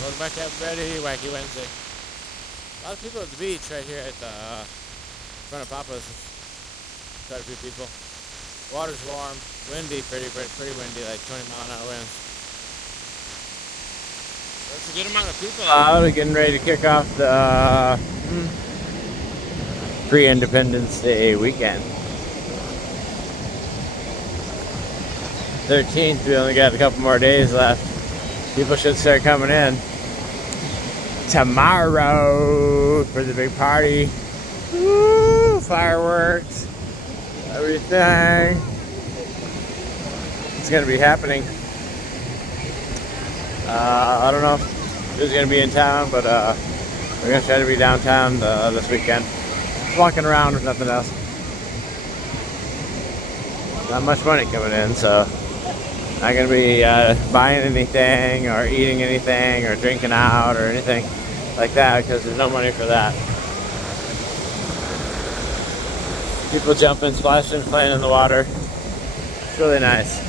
Welcome back everybody, Wacky Wednesday. A lot of people at the beach right here at the front of Papa's. Quite a few people. Water's warm, windy, pretty windy, like 20-mile-an-hour winds. There's a good amount of people out getting ready to kick off the pre-Independence Day weekend. 13th, we only got a couple more days left. People should start coming in tomorrow for the big party. Woo! Fireworks, everything. It's gonna be happening. I don't know who's gonna be in town, but we're gonna try to be downtown this weekend. Just walking around with nothing else. Not much money coming in, so not gonna be buying anything or eating anything or drinking out or anything like that because there's no money for that. People jumping, splashing, playing in the water. It's really nice.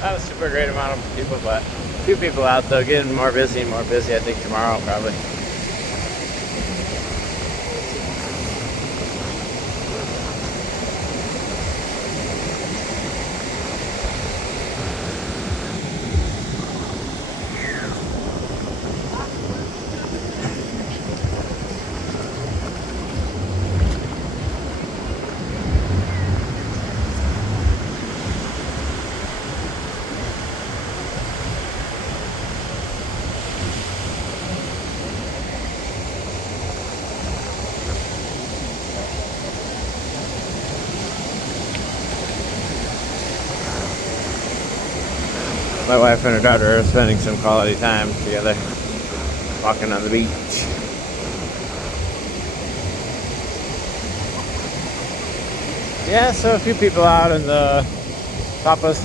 Not a super great amount of people, but a few people out though, getting more busy and more busy. I think tomorrow probably. My wife and her daughter are spending some quality time together, walking on the beach. Yeah, so a few people out in the Papa's.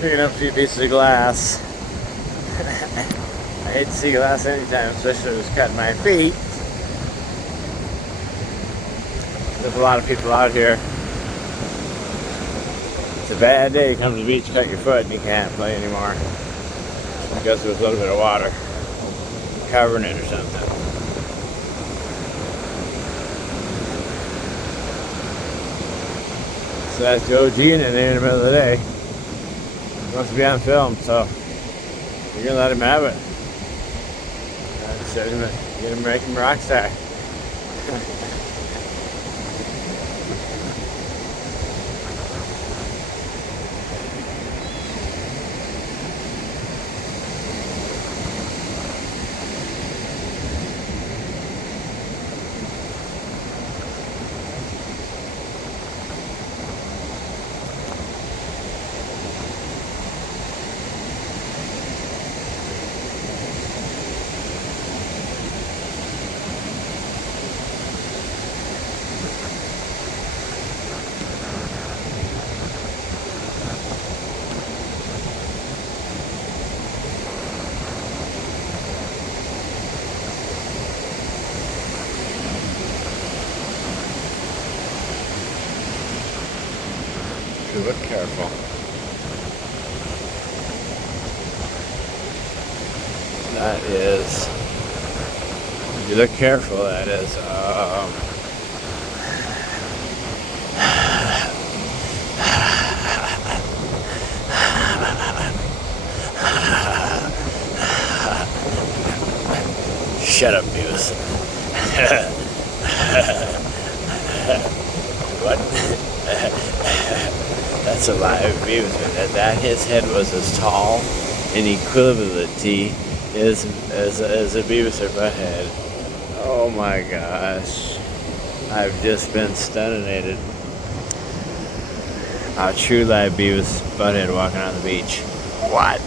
Picking up a few pieces of glass. I hate to see glass anytime, especially if it's cutting my feet. There's a lot of people out here. It's a bad day. You come to the beach, cut your foot, and you can't play anymore because there was a little bit of water covering it or something. So that's the OG in there in the middle of the day. He wants to be on film, so you're gonna let him have it. Set him, get him, make him a rock star. Look careful. That is, if you look careful, that is, shut up, Beavis. What? That's a live Beavis. That his head was as tall and equivalency as a Beavis or Buthead. Oh my gosh. I've just been stunnated. A true live Beavis Buthead walking on the beach. What?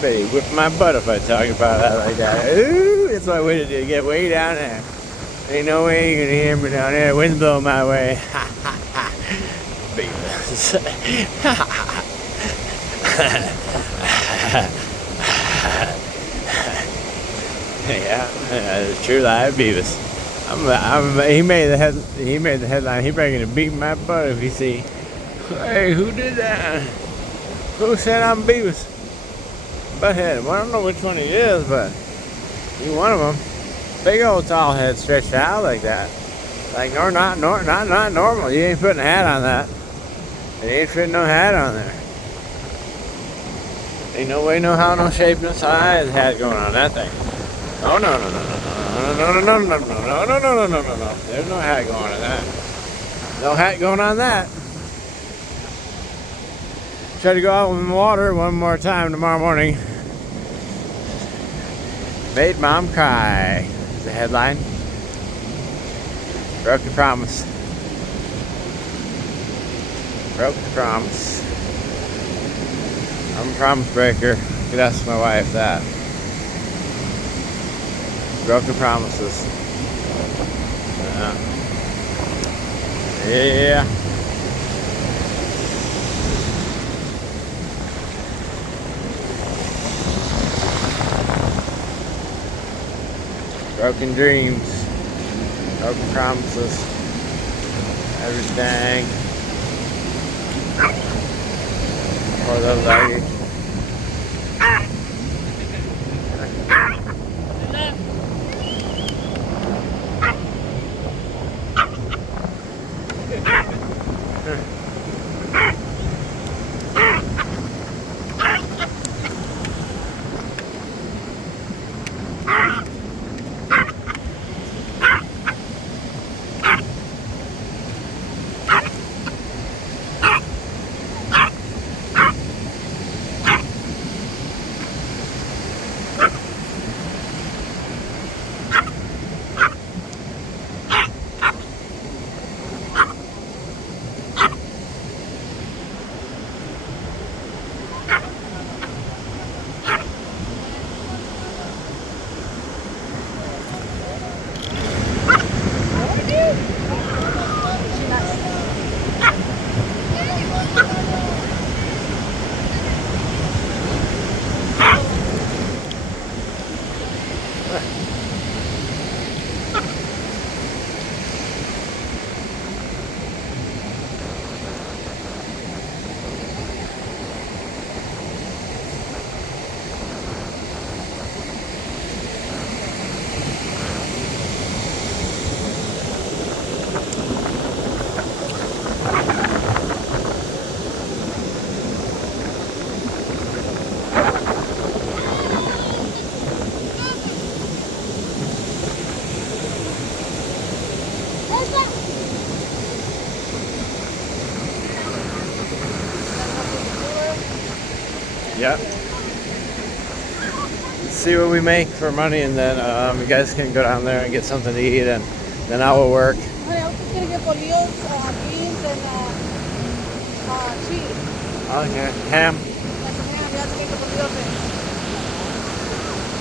Betty whip my butt if I talk about that like that. Ooh, that's my way to do. Get way down there. Ain't no way you can hear me down there. Wind's blowing my way. Ha ha ha. Beavis. Yeah, it's true live Beavis. He made the headline. He breaking to beat my butt if you see. Hey, who did that? Who said I'm Beavis? Butthead. Well, I don't know which one he is, but he's one of them. Big old tall head stretched out like that. Like not normal. You ain't putting a hat on that. It ain't fitting no hat on there. Ain't no way, no how, no shape, no size hat going on that thing. Oh no. There's no hat going on that. No hat going on that. Try to go out in the water one more time tomorrow morning. Made mom cry is the headline. Broke the promise. Broke the promise. I'm a promise breaker. You could ask my wife that. Broke the promises. Yeah. Broken dreams, broken promises, everything. For those ladies. Yep. Let's see what we make for money, and then you guys can go down there and get something to eat, and then I will work. I was just gonna get bolillos, beans, and cheese. Okay. Ham. Like some ham, you have to make the bolillos in.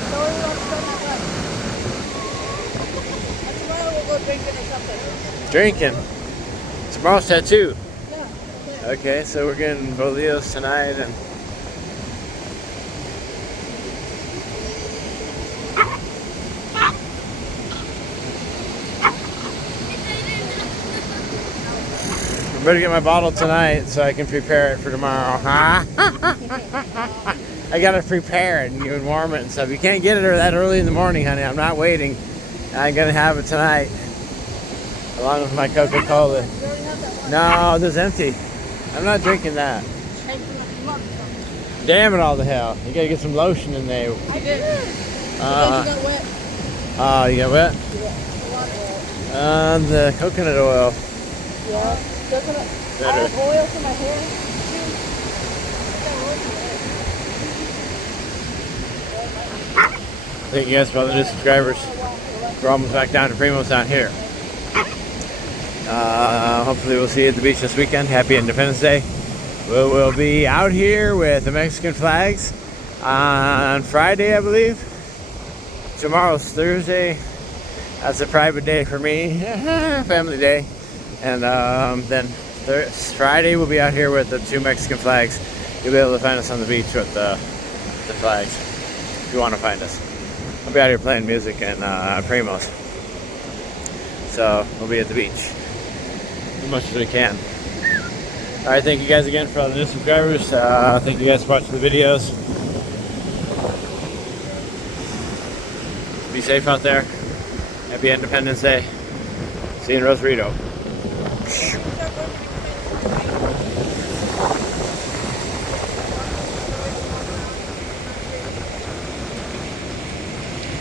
So we want to spend that way. And tomorrow we'll go drinking or something. Drinking. Tomorrow's tattoo. Yeah. Okay, so we're getting bolillos tonight, and I better get my bottle tonight so I can prepare it for tomorrow. Huh? I gotta prepare it and you warm it and stuff. You can't get it that early in the morning, honey. I'm not waiting. I'm gonna have it tonight, along with my Coca-Cola. No, this is empty. I'm not drinking that. Damn it all to hell. You gotta get some lotion in there. I did. Because you got wet. Oh, you got wet? Yeah. The coconut oil. Yeah. Coconut Better. oil for my hair. Thank you guys for all the new subscribers. We're almost back down to Primo's down here. Hopefully we'll see you at the beach this weekend. Happy Independence Day. We'll be out here with the Mexican flags on Friday, I believe. Tomorrow's Thursday. That's a private day for me. Family day. And then Friday we'll be out here with the 2 Mexican flags. You'll be able to find us on the beach with the flags if you want to find us. I'll be out here playing music and Primos. So we'll be at the beach as much as we can. Alright, thank you guys again for all the new subscribers. Thank you guys for watching the videos. Be safe out there. Happy Independence Day. See you in Rosarito.